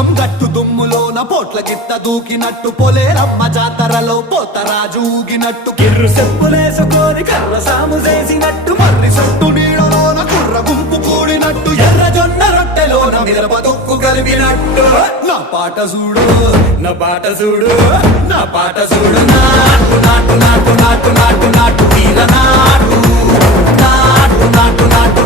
లింగం గట్టు దుమ్ములోన పోట్ల గిత్త దూకినట్టు పొలేరమ్మ జాతరలో పోతరాజు ఊగినట్టు కిర్రు చెప్పులేసుకొని కర్ర సాము చేసినట్టు మర్రి సొట్టు నీడలోన కుర్ర గుంపు కూడినట్టు ఎర్ర జొన్న రొట్టెలోన మిరప దొక్కు కలిపినట్టు నా పాట చూడు నా పాట చూడు నా పాట చూడు నాటు నాటు నాటు నాటు నాటు నాటు వీర నాటు నాటు నాటు నాటు